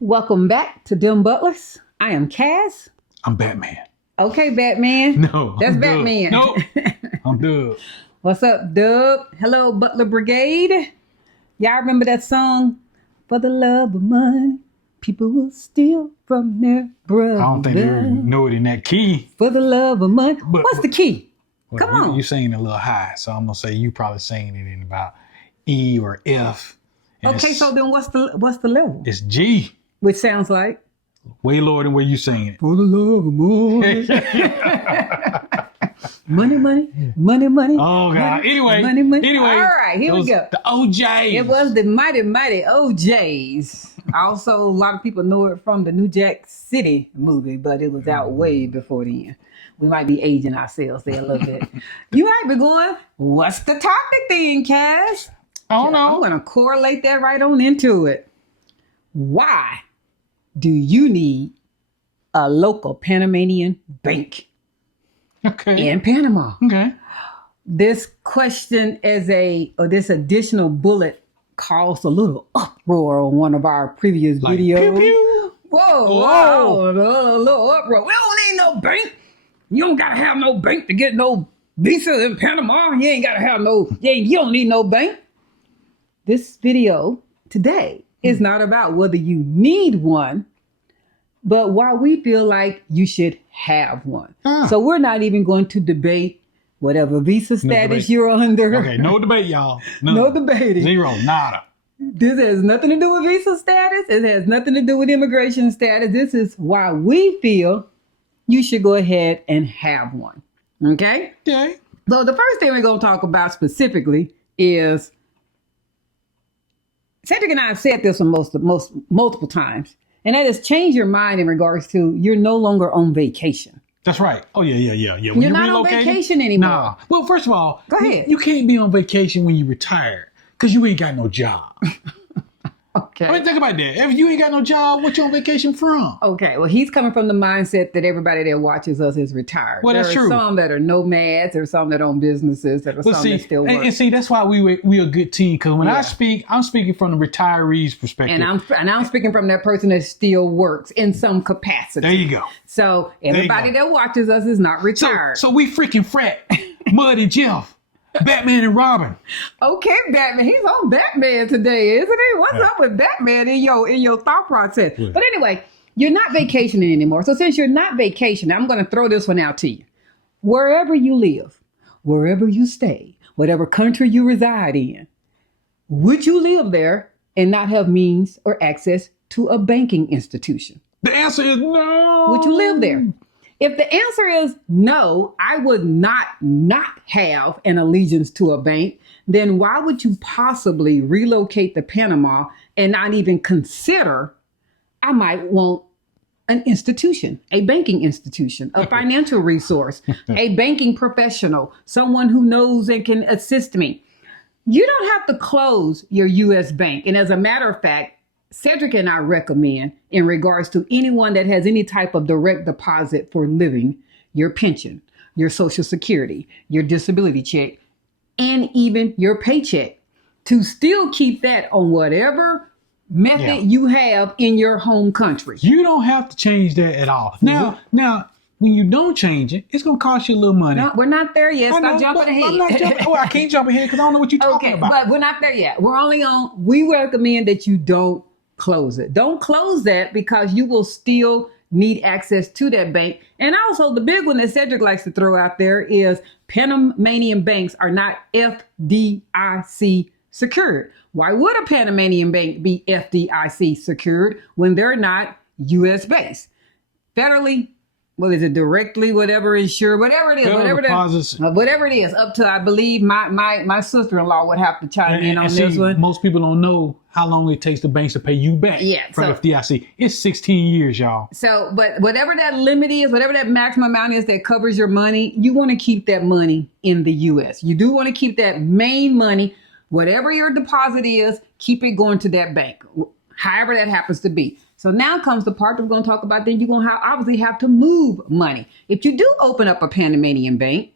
Welcome back to DemButlers. I am Cass. I'm Batman. Okay, Batman. No, that's I'm Batman. Nope, I'm Dub. What's up, Dub? Hello, Butler Brigade. Y'all remember that song? For the love of money, people will steal from their brother. I don't think they even know it in that key. For the love of money. What's the key? Well, Come on. You singing a little high, so I'm gonna say you probably singing it in about E or F. Okay, so then what's the level? It's G. Which sounds like way lower than where you singing it. for the love of money. money. Oh God. Anyway. All right, here we go. The OJs. It was the mighty OJs. Also, a lot of people know it from the New Jack City movie, but it was out way before then. We might be aging ourselves there a little bit. You might be going, what's the topic then, Cass? I don't know. I'm going to correlate that right on into it. Why do you need a local Panamanian bank in Panama? Okay. This question this additional bullet caused a little uproar on one of our previous videos. Pew, pew. Whoa, a little uproar. We don't need no bank. You don't gotta have no bank to get no visa in Panama. You ain't gotta have you don't need no bank. This video today is not about whether you need one, but why we feel like you should have one. So we're not even going to debate whatever visa status you're under. Okay, no debate, y'all. No debating. Zero, nada. This has nothing to do with visa status. It has nothing to do with immigration status. This is why we feel you should go ahead and have one. Okay? Okay. So the first thing we're going to talk about specifically is, Cedric and I have said this multiple times, and that is change your mind in regards to you're no longer on vacation. That's right. Oh, yeah. When You're not on vacation anymore. Nah. Well, first of all, go ahead. You can't be on vacation when you retire because you ain't got no job. Okay. I mean, think about that. If you ain't got no job, what you on vacation from? Okay. Well, he's coming from the mindset that everybody that watches us is retired. Well, that's true. There are some that are nomads. There are some that own businesses. There are some that still work. And see, that's why we a good team. Because when I speak, I'm speaking from the retirees' perspective. And I'm speaking from that person that still works in some capacity. There you go. So everybody that watches us is not retired. So we freaking frat. Mud and Jeff. Batman and Robin. Okay, Batman. He's on Batman today, isn't he? What's up with Batman in your thought process? Yeah. But anyway, you're not vacationing anymore. So since you're not vacationing, I'm going to throw this one out to you. Wherever you live, wherever you stay, whatever country you reside in, would you live there and not have means or access to a banking institution? The answer is no. Would you live there? If the answer is no, I would not have an allegiance to a bank, then why would you possibly relocate to Panama and not even consider, I might want an institution, a banking institution, a financial resource, a banking professional, someone who knows and can assist me. You don't have to close your U.S. bank. And as a matter of fact, Cedric and I recommend, in regards to anyone that has any type of direct deposit for living, your pension, your Social Security, your disability check, and even your paycheck, to still keep that on whatever method you have in your home country. You don't have to change that at all. Now, when you don't change it, it's going to cost you a little money. No, we're not there yet. Stop jumping ahead. I'm not jumping. Oh, I can't jump ahead because I don't know what you're talking about. But we're not there yet. We recommend that you don't close it. Don't close that because you will still need access to that bank. And also the big one that Cedric likes to throw out there is Panamanian banks are not FDIC secured. Why would a Panamanian bank be FDIC secured when they're not US based? Federally, well, is it directly, whatever insured, whatever it is, whatever it is, up to, I believe, my sister-in-law would have to chime in on this one. Most people don't know how long it takes the banks to pay you back from FDIC. It's 16 years, y'all. So, but whatever that limit is, whatever that maximum amount is that covers your money, you want to keep that money in the U.S. You do want to keep that main money, whatever your deposit is, keep it going to that bank, however that happens to be. So now comes the part that we're going to talk about. Then you're going to obviously have to move money. If you do open up a Panamanian bank,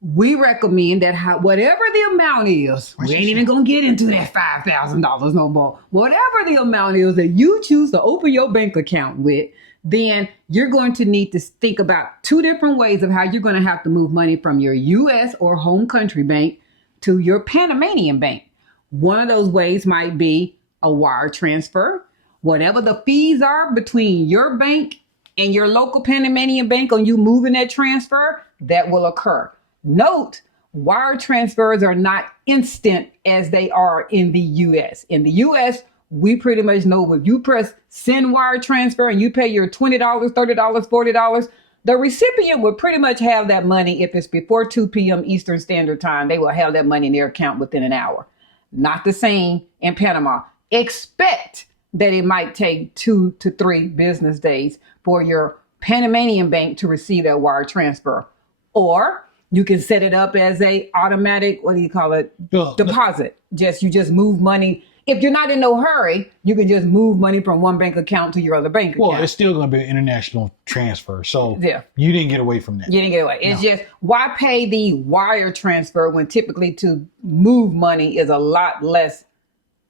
we recommend that whatever the amount is, we ain't even going to get into that $5,000 no more. Whatever the amount is that you choose to open your bank account with, then you're going to need to think about 2 different ways of how you're going to have to move money from your U.S. or home country bank to your Panamanian bank. One of those ways might be a wire transfer. Whatever the fees are between your bank and your local Panamanian bank on you moving that transfer, that will occur. Note, wire transfers are not instant as they are in the U.S. In the U.S., we pretty much know if you press send wire transfer and you pay your $20, $30, $40, the recipient will pretty much have that money. If it's before 2 p.m. Eastern Standard Time, they will have that money in their account within an hour. Not the same in Panama. Expect that it might take 2 to 3 business days for your Panamanian bank to receive that wire transfer. Or you can set it up as a automatic, deposit. You just move money. If you're not in no hurry, you can just move money from one bank account to your other bank account. Well, it's still going to be an international transfer. So you didn't get away from that. You didn't get away. It's just, why pay the wire transfer when typically to move money is a lot less,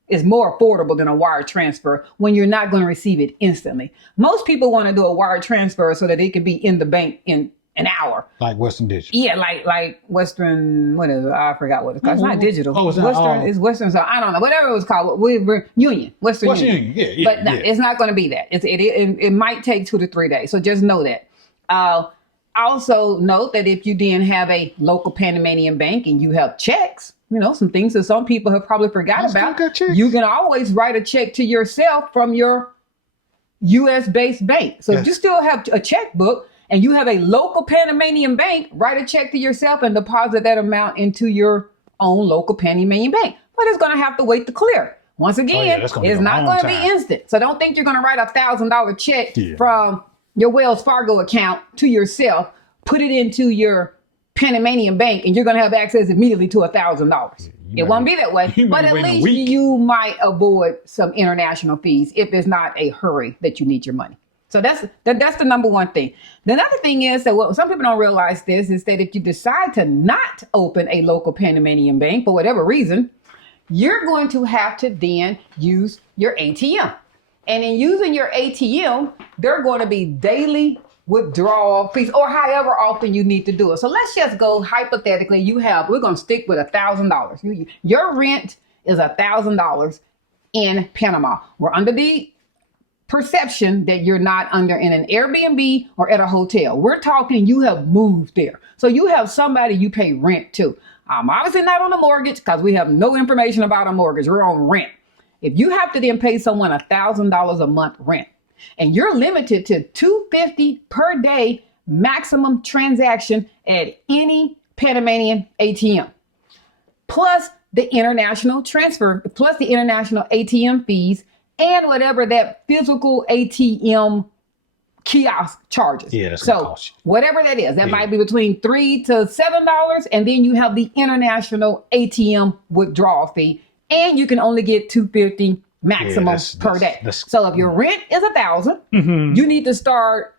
is more affordable than a wire transfer when you're not going to receive it instantly. Most people want to do a wire transfer so that it could be in the bank in an hour. Like Western Digital. Yeah, like Western, what is it? I forgot what it's called. It's not digital. Oh, it's Western. It's Western. So I don't know. Whatever it was called. We're Union. Western Union. Yeah. But no, it's not going to be that. It might take 2 to 3 days. So just know that. Also note that if you then have a local Panamanian bank and you have checks, some things that some people have probably forgot about, you can always write a check to yourself from your U.S. based bank. So if you still have a checkbook, and you have a local Panamanian bank, write a check to yourself and deposit that amount into your own local Panamanian bank. But it's going to have to wait to clear. Once again, it's not going to be instant. So don't think you're going to write a $1,000 check from your Wells Fargo account to yourself, put it into your Panamanian bank, and you're going to have access immediately to $1,000. It won't be that way, but at least you might avoid some international fees if it's not a hurry that you need your money. So that's the number one thing. The other thing is that what some people don't realize is that if you decide to not open a local Panamanian bank for whatever reason, you're going to have to then use your ATM. And in using your ATM, there are going to be daily withdrawal fees or however often you need to do it. So let's just go hypothetically, we're going to stick with $1,000. Your rent is $1,000 in Panama. We're under the perception that you're not in an Airbnb or at a hotel. We're talking you have moved there. So you have somebody you pay rent to. I'm obviously not on a mortgage because we have no information about a mortgage. We're on rent. If you have to then pay someone $1,000 a month rent and you're limited to $250 per day maximum transaction at any Panamanian ATM, plus the international transfer, plus the international ATM fees, and whatever that physical ATM kiosk charges. Yeah, that's gonna cost you. Whatever that is, that might be between $3 to $7, and then you have the international ATM withdrawal fee, and you can only get $250 maximum per day. So if your rent is $1,000, you need to start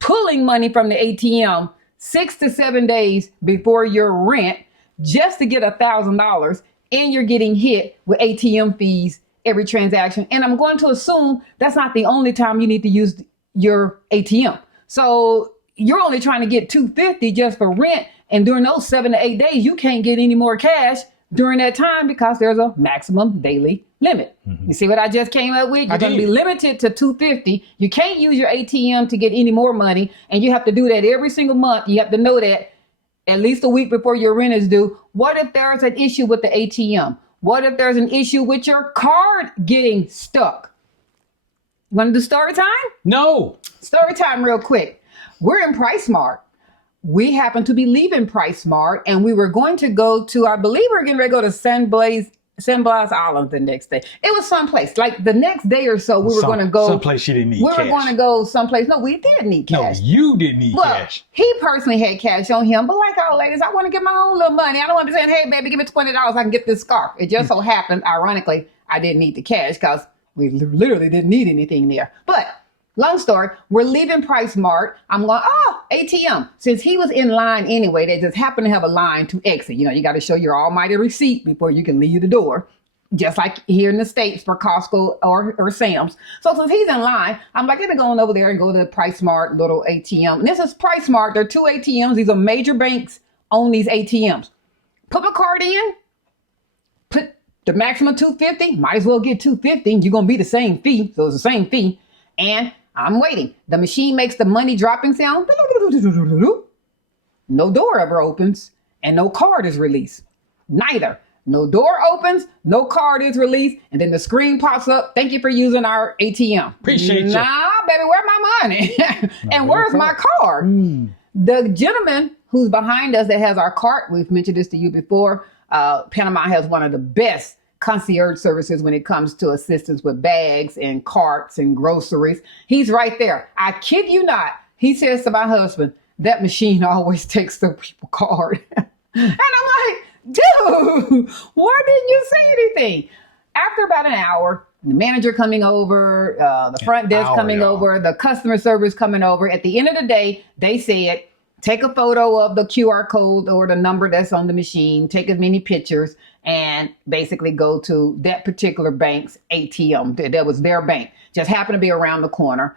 pulling money from the ATM 6 to 7 days before your rent just to get $1,000, and you're getting hit with ATM fees every transaction. And I'm going to assume that's not the only time you need to use your ATM. So you're only trying to get $250 just for rent. And during those 7 to 8 days, you can't get any more cash during that time because there's a maximum daily limit. You see what I just came up with? You're going to be limited to $250. You can't use your ATM to get any more money. And you have to do that every single month. You have to know that at least a week before your rent is due. What if there's an issue with the ATM? What if there's an issue with your card getting stuck? Want to do story time? No. Story time real quick. We're in PriceSmart. We happen to be leaving PriceSmart and we were going to go to, I believe we're getting ready to go to San Blas Island the next day. It was someplace. Like the next day or so, we were going to go. Someplace you didn't need cash. We were going to go someplace. No, we didn't need cash. No, you didn't need cash. He personally had cash on him. But like all ladies, I want to get my own little money. I don't want to be saying, hey, baby, give me $20. I can get this scarf. It just so happened, ironically, I didn't need the cash because we literally didn't need anything there. But Long story, we're leaving PriceSmart. I'm going, ATM. Since he was in line anyway, they just happened to have a line to exit. You know, you got to show your almighty receipt before you can leave the door. Just like here in the States for Costco or Sam's. So since he's in line, I'm like, let me go on over there and go to the PriceSmart little ATM. And this is PriceSmart. There are 2 ATMs. These are major banks on these ATMs. Put my card in, put the maximum $250. Might as well get $250. You're going to be the same fee. So it's the same fee. And I'm waiting. The machine makes the money dropping sound. No door ever opens and no card is released. Neither. No door opens, no card is released, and then the screen pops up. Thank you for using our ATM. Appreciate you. Nah, baby, where's my money? And where's my card? The gentleman who's behind us that has our cart, we've mentioned this to you before, Panama has one of the best concierge services when it comes to assistance with bags and carts and groceries. He's right there. I kid you not. He says to my husband, that machine always takes the people card. And I'm like, dude, why didn't you say anything? After about an hour, the manager coming over, the front desk coming over, the customer service coming over. At the end of the day, they said, take a photo of the QR code or the number that's on the machine, take as many pictures, and basically go to that particular bank's ATM. That was their bank. Just happened to be around the corner.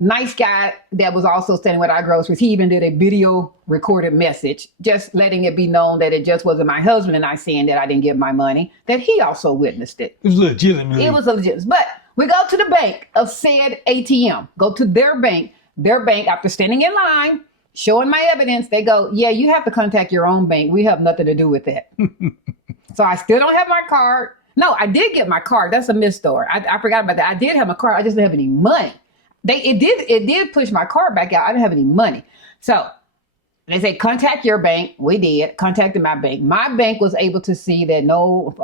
Nice guy that was also standing with our groceries. He even did a video recorded message, just letting it be known that it just wasn't my husband and I saying that I didn't give my money, that he also witnessed it. It was legitimate. It was legit. But we go to the bank of said ATM, go to their bank after standing in line, showing my evidence. They go, yeah, you have to contact your own bank. We have nothing to do with that. So I still don't have my card. No, I did get my card. That's a missed story. I forgot about that. I did have my card. I just didn't have any money. It did push my card back out. I didn't have any money. So they say, contact your bank. We did. Contacted my bank. My bank was able to see that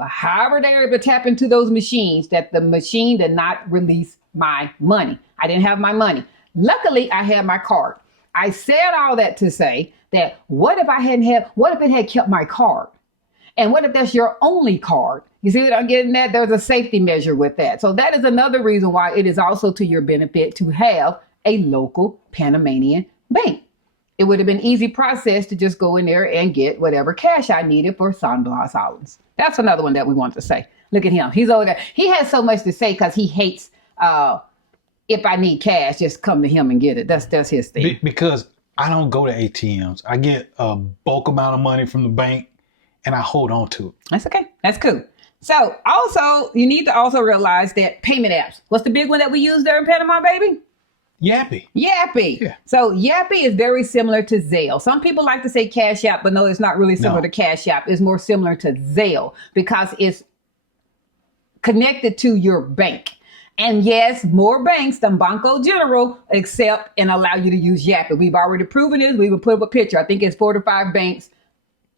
however they were able to tap into those machines, that the machine did not release my money. I didn't have my money. Luckily, I had my card. I said all that to say that what if it had kept my card? And what if that's your only card? You see what I'm getting at? There's a safety measure with that. So that is another reason why it is also to your benefit to have a local Panamanian bank. It would have been easy process to just go in there and get whatever cash I needed for San Blas Islands. That's another one that we want to say. Look at him. He's over there. He has so much to say because he hates if I need cash, just come to him and get it. That's his thing. Because I don't go to ATMs. I get a bulk amount of money from the bank and I hold on to it. That's okay. That's cool. So also, you need to also realize that payment apps. What's the big one that we use there in Panama, baby? Yappy. Yeah. So Yappy is very similar to Zelle. Some people like to say Cash App, but no, it's not really similar to Cash App. It's more similar to Zelle because it's connected to your bank. And yes, more banks than Banco General accept and allow you to use Yappy. We've already proven this. We will put up a picture. I think it's 4 to 5 banks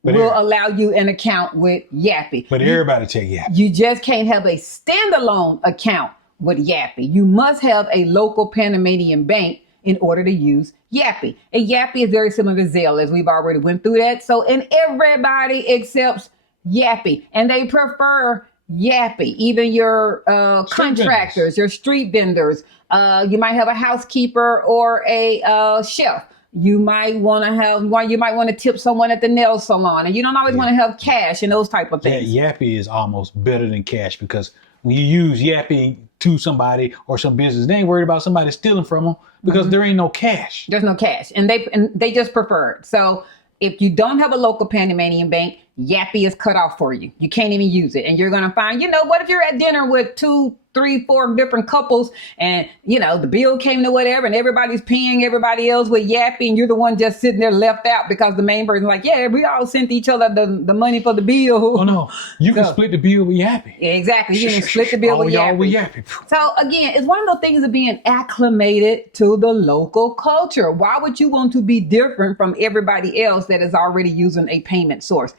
will allow you an account with Yappy. But everybody take Yappy. You just can't have a standalone account with Yappy. You must have a local Panamanian bank in order to use Yappy. And Yappy is very similar to Zelle, as we've already went through that. So, and everybody accepts Yappy, and they prefer Yappy. Even your contractors, your street vendors. You might have a housekeeper or a chef. You might want to tip someone at the nail salon, and you don't always want to have cash and those type of things. Yeah, Yappy is almost better than cash because when you use Yappy to somebody or some business, they ain't worried about somebody stealing from them because there ain't no cash. There's no cash, and they just prefer it. So if you don't have a local Panamanian bank, Yappy is cut off for you. You can't even use it. And you're going to find, what if you're at dinner with 2, 3, 4 different couples and, the bill came to whatever and everybody's paying everybody else with Yappy and you're the one just sitting there left out because the main person's like, yeah, we all sent each other the money for the bill. Oh, no. You can split the bill with Yappy. Exactly. You can split the bill with Yappy. So, again, it's one of those things of being acclimated to the local culture. Why would you want to be different from everybody else that is already using a payment source?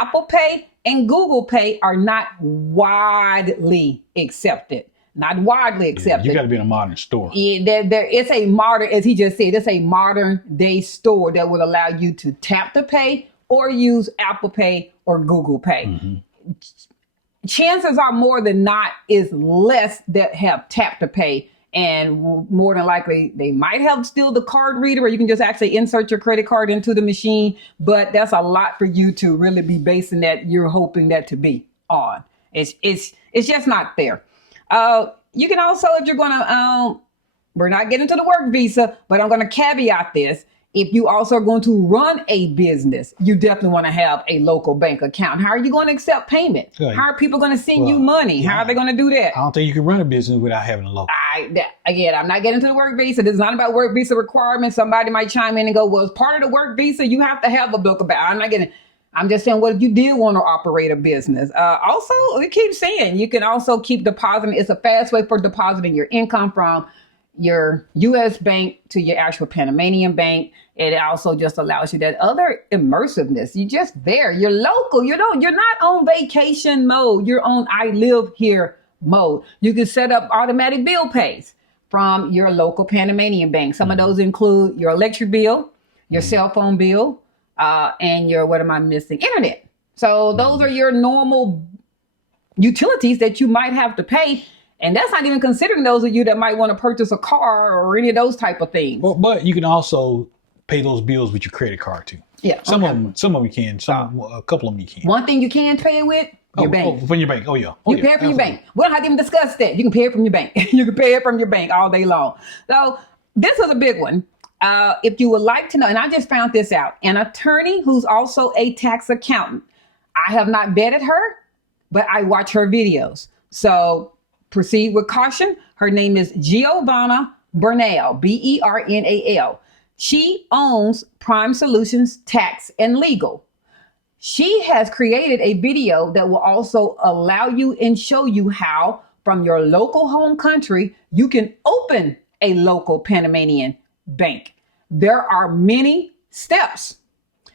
Apple Pay and Google Pay are not widely accepted. Not widely accepted. You got to be in a modern store. Yeah, it's a modern, as he just said, it's a modern day store that would allow you to tap to pay or use Apple Pay or Google Pay. Mm-hmm. Chances are more than not is less that have tap to pay And more than likely, they might have still the card reader where you can just actually insert your credit card into the machine. But that's a lot for you to really be basing that you're hoping that to be on. It's just not there. You can also, if you're going to, we're not getting to the work visa, but I'm going to caveat this. If you also are going to run a business, you definitely want to have a local bank account. How are you going to accept payment? Good. How are people going to send you money? How are they going to do that? I don't think you can run a business without having a local. Again, I'm not getting to the work visa. This is not about work visa requirements. Somebody might chime in and go, well, as part of the work visa, you have to have a local bank. I'm just saying, what if you did want to operate a business? Also, we keep saying you can also keep depositing. It's a fast way for depositing your income from your U.S. bank to your actual Panamanian bank. It also just allows you that other immersiveness. You're just there. You're local. You're not on vacation mode. You're on I live here mode. You can set up automatic bill pays from your local Panamanian bank. Some of those include your electric bill, your cell phone bill, and your, what am I missing? Internet. So those are your normal utilities that you might have to pay. And that's not even considering those of you that might want to purchase a car or any of those type of things. But you can also pay those bills with your credit card too. Yeah. Some of them you can. A couple of them you can. One thing you can pay it with, your bank. From your bank. Oh yeah. You pay it from your bank. We don't have to even discuss that. You can pay it from your bank. You can pay it from your bank all day long. So this was a big one. If you would like to know, and I just found this out, an attorney who's also a tax accountant. I have not vetted her, but I watch her videos. So proceed with caution. Her name is Giovanna Bernal, Bernal. She owns Prime Solutions Tax and Legal. She has created a video that will also allow you and show you how from your local home country, you can open a local Panamanian bank. There are many steps.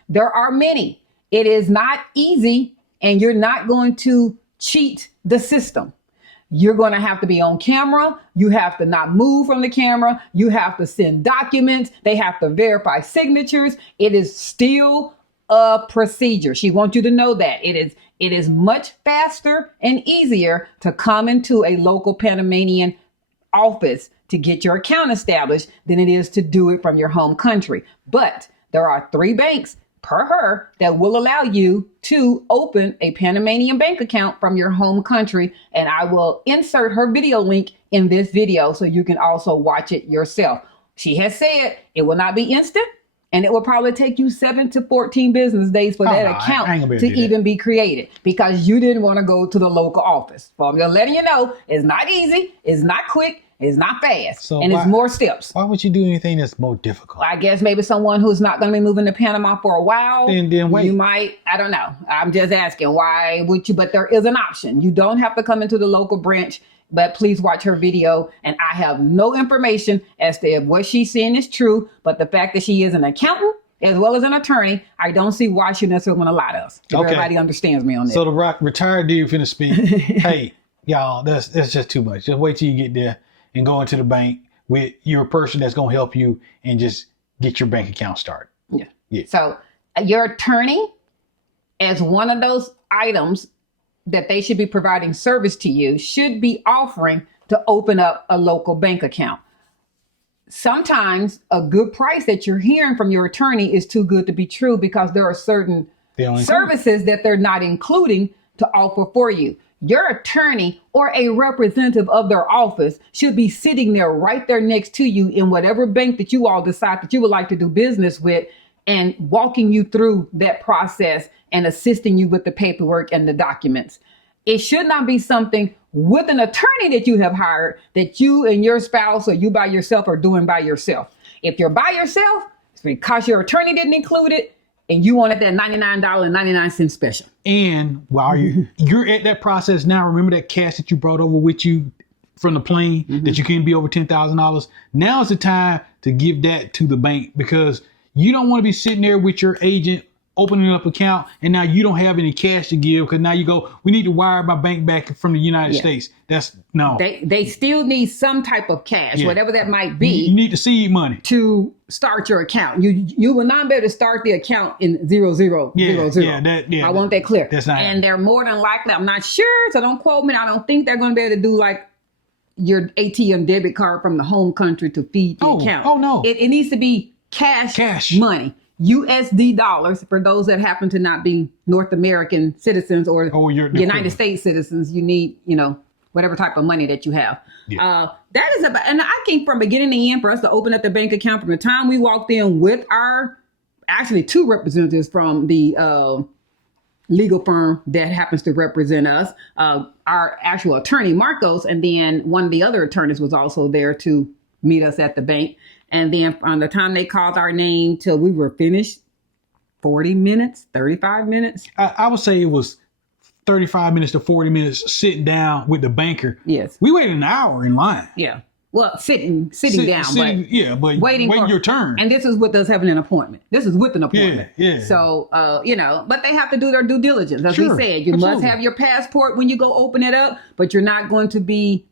There are many. It is not easy, and you're not going to cheat the system. You're going to have to be on camera. You have to not move from the camera. You have to send documents. They have to verify signatures. It is still a procedure. She wants you to know that it is much faster and easier to come into a local Panamanian office to get your account established than it is to do it from your home country. But there are 3 banks per her that will allow you to open a Panamanian bank account from your home country. And I will insert her video link in this video so you can also watch it yourself. She has said it will not be instant, and it will probably take you 7 to 14 business days for that account to even be created because you didn't want to go to the local office. So I'm just letting you know it's not easy, it's not quick, it's not fast, and it's more steps. Why would you do anything that's more difficult? I guess maybe someone who's not going to be moving to Panama for a while. Then wait. You might, I don't know. I'm just asking, why would you? But there is an option. You don't have to come into the local branch, but please watch her video. And I have no information as to if what she's saying is true, but the fact that she is an accountant as well as an attorney, I don't see why she necessarily want to lie to us. Everybody understands me on this. So the retired dude finna speak. Hey, y'all, that's just too much. Just wait till you get there and go into the bank with your person that's going to help you and just get your bank account started. Yeah. So your attorney, as one of those items that they should be providing service to you, should be offering to open up a local bank account. Sometimes a good price that you're hearing from your attorney is too good to be true because there are certain services that they're not including to offer for you. Your attorney or a representative of their office should be sitting there right there next to you in whatever bank that you all decide that you would like to do business with and walking you through that process and assisting you with the paperwork and the documents. It should not be something with an attorney that you have hired that you and your spouse or you by yourself are doing by yourself. If you're by yourself, it's because your attorney didn't include it and you wanted that $99.99 special. And while you're at that process now, remember that cash that you brought over with you from the plane that you can't be over $10,000. Now is the time to give that to the bank because you don't want to be sitting there with your agent opening up an account and now you don't have any cash to give because now you go, we need to wire my bank back from the United States. That's no. They still need some type of cash, whatever that might be. You need to seed money to start your account. You will not be able to start the account in 0000. I want that clear. That's not and they're more than likely, I'm not sure, so don't quote me. I don't think they're going to be able to do like your ATM debit card from the home country to feed the account. Oh, no. It needs to be cash money. USD dollars for those that happen to not be North American citizens or United States citizens. You need, whatever type of money that you have. Yeah. That is about, and I think from beginning to end for us to open up the bank account from the time we walked in with actually 2 representatives from the legal firm that happens to represent us, our actual attorney, Marcos, and then one of the other attorneys was also there to meet us at the bank. And then from the time they called our name till we were finished, 40 minutes, 35 minutes. I would say it was 35 minutes to 40 minutes sitting down with the banker. Yes. We waited an hour in line. Yeah. Well, sitting down, but waiting your turn. And this is with us having an appointment. This is with an appointment. Yeah. So, but they have to do their due diligence. As we said, you must have your passport when you go open it up, but that's not going to be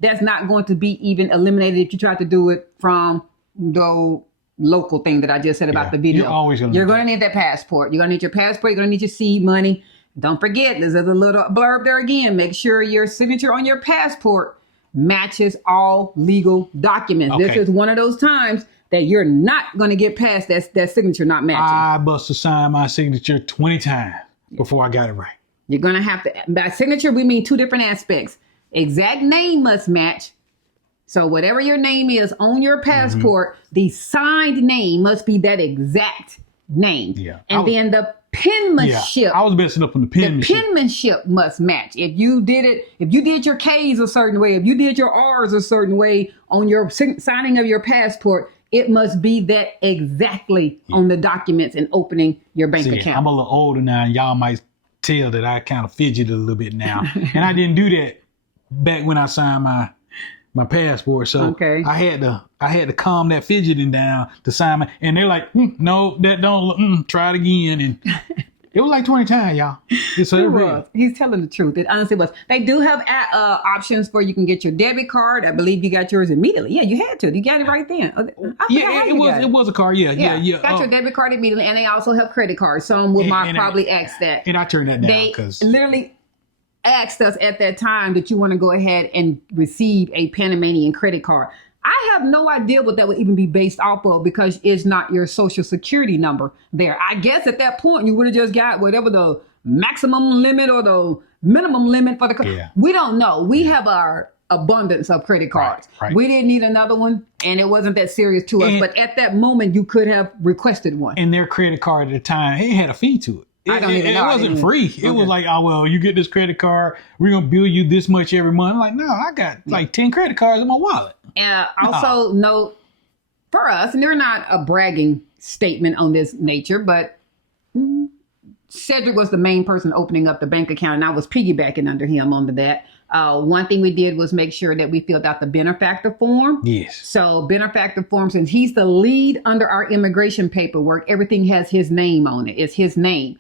even eliminated if you try to do it from the local thing that I just said about the video. You're going to need that passport. You're going to need your passport. You're going to need your seed money. Don't forget, there's a little blurb there again. Make sure your signature on your passport matches all legal documents. Okay. This is one of those times that you're not going to get past that signature not matching. I must have signed my signature 20 times before I got it right. You're going to have to, by signature, we mean 2 different aspects. Exact name must match. So whatever your name is on your passport, the signed name must be that exact name. Yeah. And then the penmanship. Yeah, I was messing up on the penmanship. The penmanship must match. If you did your K's a certain way, if you did your R's a certain way on your signing of your passport, it must be that exactly on the documents and opening your bank account. I'm a little older now, and y'all might tell that I kind of fidgeted a little bit now. And I didn't do that back when I signed my passport. So I had to calm that fidgeting down to sign my, and they're like, no, that don't look, try it again. And it was like 20 times, y'all. He's telling the truth. It honestly was. They do have options for you can get your debit card. I believe you got yours immediately. Yeah, you had to. You got it right then. It was a card. Yeah. Got your debit card immediately. And they also have credit cards. Some will probably ask that. And I turned that down because they literally asked us at that time that you want to go ahead and receive a Panamanian credit card. I have no idea what that would even be based off of because it's not your social security number there. I guess at that point you would have just got whatever the maximum limit or the minimum limit for the card. Yeah. We don't know. We have our abundance of credit cards. Right. We didn't need another one and it wasn't that serious to us. But at that moment you could have requested one. And their credit card at the time, it had a fee to it. It wasn't free. It was like, you get this credit card. We're going to bill you this much every month. I'm like, no, I got like 10 credit cards in my wallet. Also note for us, and they're not a bragging statement on this nature, but Cedric was the main person opening up the bank account and I was piggybacking under him onto that. One thing we did was make sure that we filled out the benefactor form. Yes. So benefactor form, since he's the lead under our immigration paperwork, everything has his name on it. It's his name.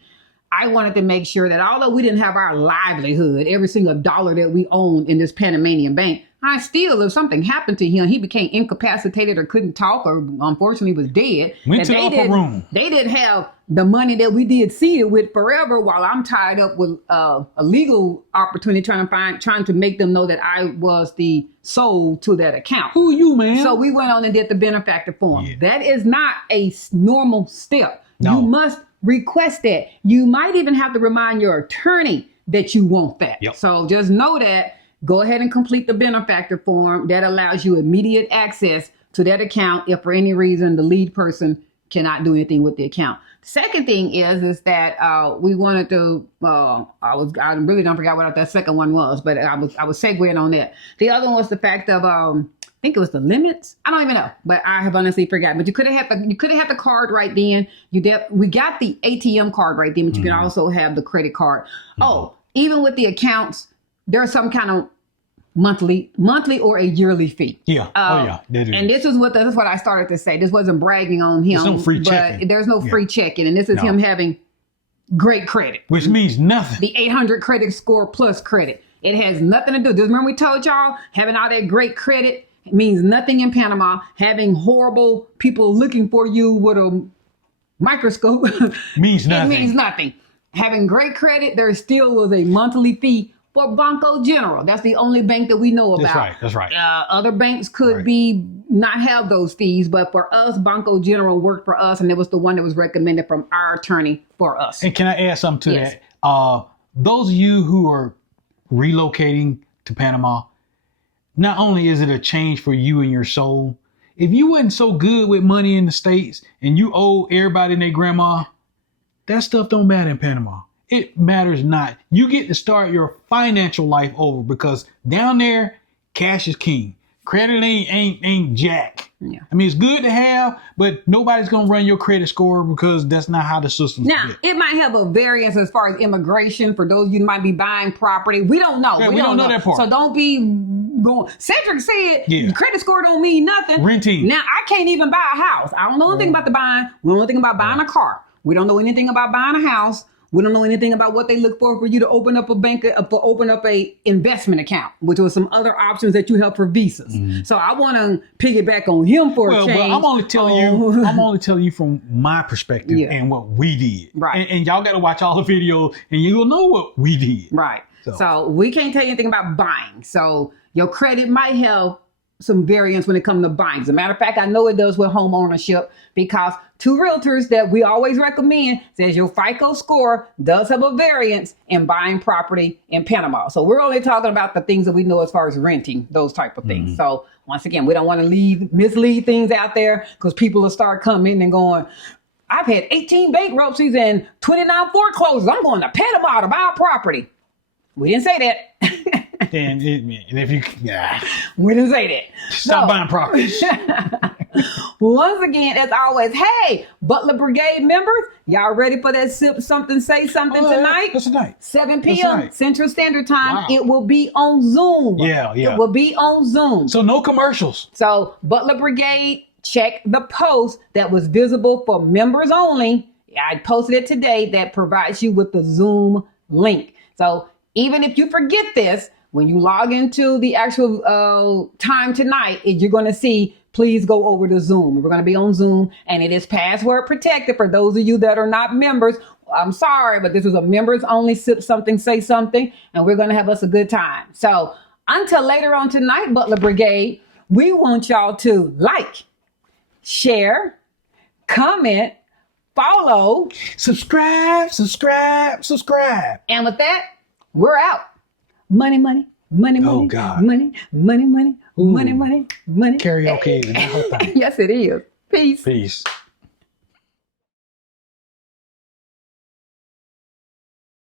I wanted to make sure that although we didn't have our livelihood, every single dollar that we owned in this Panamanian bank, if something happened to him, he became incapacitated or couldn't talk or unfortunately was dead. Went to the upper room. They didn't have the money that we did see it with forever while I'm tied up with a legal opportunity trying to make them know that I was the soul to that account. Who are you, man? So we went on and did the benefactor form. Yeah. That is not a normal step. No. You must request that. You might even have to remind your attorney that you want that. Yep. So just know that. Go ahead and complete the benefactor form. That allows you immediate access to that account if for any reason the lead person cannot do anything with the account. Second thing is that we wanted to, I really don't forget what that second one was, but I was segueing on that. The other one was the fact of, I think it was the limits. I don't even know, but I have honestly forgotten. But you could have had the card right then. We got the ATM card right then, but you can also have the credit card. Even with the accounts, there's some kind of monthly or a yearly fee. Yeah. And this is what I started to say. This wasn't bragging on him. There's no free checking. There's no free checking. And this is him having great credit. Which means nothing. The 800 credit score plus credit. It has nothing to do. Just remember we told y'all having all that great credit means nothing in Panama. Having horrible people looking for you with a microscope means nothing. It means nothing. Having great credit, there still was a monthly fee for Banco General. That's the only bank that we know about. That's right. Other banks could be not have those fees, but for us, Banco General worked for us, and it was the one that was recommended from our attorney for us. And can I add something to that? Those of you who are relocating to Panama, not only is it a change for you and your soul, if you wasn't so good with money in the States and you owe everybody and their grandma, that stuff don't matter in Panama. It matters not. You get to start your financial life over because down there, cash is king. Credit ain't jack. Yeah. I mean, it's good to have, but nobody's going to run your credit score because that's not how the system's Now, it might have a variance as far as immigration for those of you who might be buying property. We don't know. Yeah, we don't know that part. So don't be going. Cedric said credit score don't mean nothing. Renting. Now, I can't even buy a house. I don't know anything about the buying. We don't know anything about buying a car. We don't know anything about buying a house. We don't know anything about what they look for you to open up a bank, open up a investment account, which was some other options that you have for visas. So I want to piggyback on him for a change. Well, I'm only telling you from my perspective and what we did. Right. And y'all got to watch all the videos and you'll know what we did. Right. So we can't tell you anything about buying. So your credit might have some variance when it comes to buying. As a matter of fact, I know it does with home ownership because two realtors that we always recommend says your FICO score does have a variance in buying property in Panama. So we're only talking about the things that we know as far as renting, those type of things. So once again, we don't want to mislead things out there because people will start coming and going, I've had 18 bankruptcies and 29 foreclosures. I'm going to Panama to buy a property. We didn't say that. And if you, we didn't say that. Stop buying properties. Once again, as always, hey, Butler Brigade members, y'all ready for that Sip Something, Say Something tonight? What's tonight? 7 p.m. Central Standard Time. Wow. It will be on Zoom. Yeah. It will be on Zoom. So no commercials. So Butler Brigade, check the post that was visible for members only. I posted it today that provides you with the Zoom link. So even if you forget this, when you log into the actual time tonight, you're going to see, please go over to Zoom. We're going to be on Zoom, and it is password protected for those of you that are not members. I'm sorry, but this is a members only Sip Something, Say Something, and we're going to have us a good time. So until later on tonight, Butler Brigade, we want y'all to like, share, comment, follow, subscribe. And with that, we're out. Money, money, money, money. Oh, God. Money, money, money, money, money, money. Karaoke is the whole thing. Yes, it is. Peace. Peace.